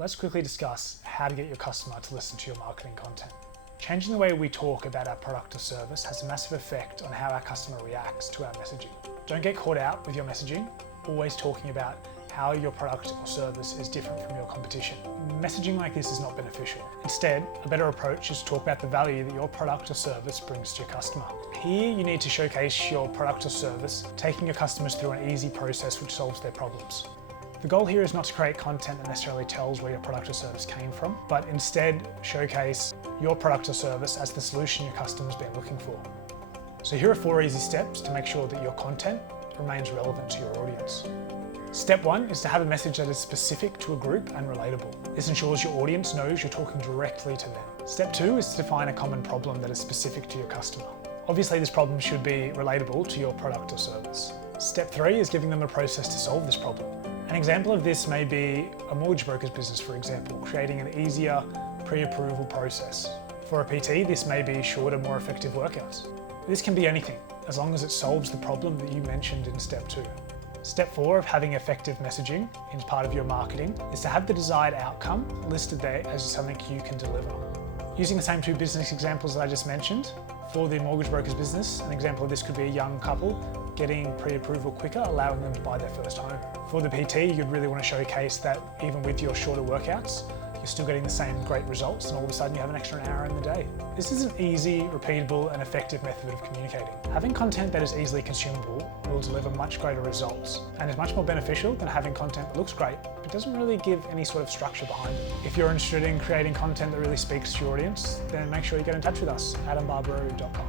Let's quickly discuss how to get your customer to listen to your marketing content. Changing the way we talk about our product or service has a massive effect on how our customer reacts to our messaging. Don't get caught out with your messaging, always talking about how your product or service is different from your competition. Messaging like this is not beneficial. Instead, a better approach is to talk about the value that your product or service brings to your customer. Here, you need to showcase your product or service, taking your customers through an easy process which solves their problems. The goal here is not to create content that necessarily tells where your product or service came from, but instead showcase your product or service as the solution your customer's been looking for. So here are 4 easy steps to make sure that your content remains relevant to your audience. Step 1 is to have a message that is specific to a group and relatable. This ensures your audience knows you're talking directly to them. Step 2 is to define a common problem that is specific to your customer. Obviously, this problem should be relatable to your product or service. Step 3 is giving them a process to solve this problem. An example of this may be a mortgage broker's business, for example, creating an easier pre-approval process. For a PT, this may be shorter, more effective workouts. This can be anything, as long as it solves the problem that you mentioned in step 2. Step 4 of having effective messaging as part of your marketing is to have the desired outcome listed there as something you can deliver. Using the same 2 business examples that I just mentioned, for the mortgage broker's business, an example of this could be a young couple getting pre-approval quicker, allowing them to buy their first home. For the PT, you'd really want to showcase that even with your shorter workouts, you're still getting the same great results, and all of a sudden you have an extra hour in the day. This is an easy, repeatable, and effective method of communicating. Having content that is easily consumable will deliver much greater results and is much more beneficial than having content that looks great but doesn't really give any sort of structure behind it. If you're interested in creating content that really speaks to your audience, then make sure you get in touch with us, adambarbaro.com.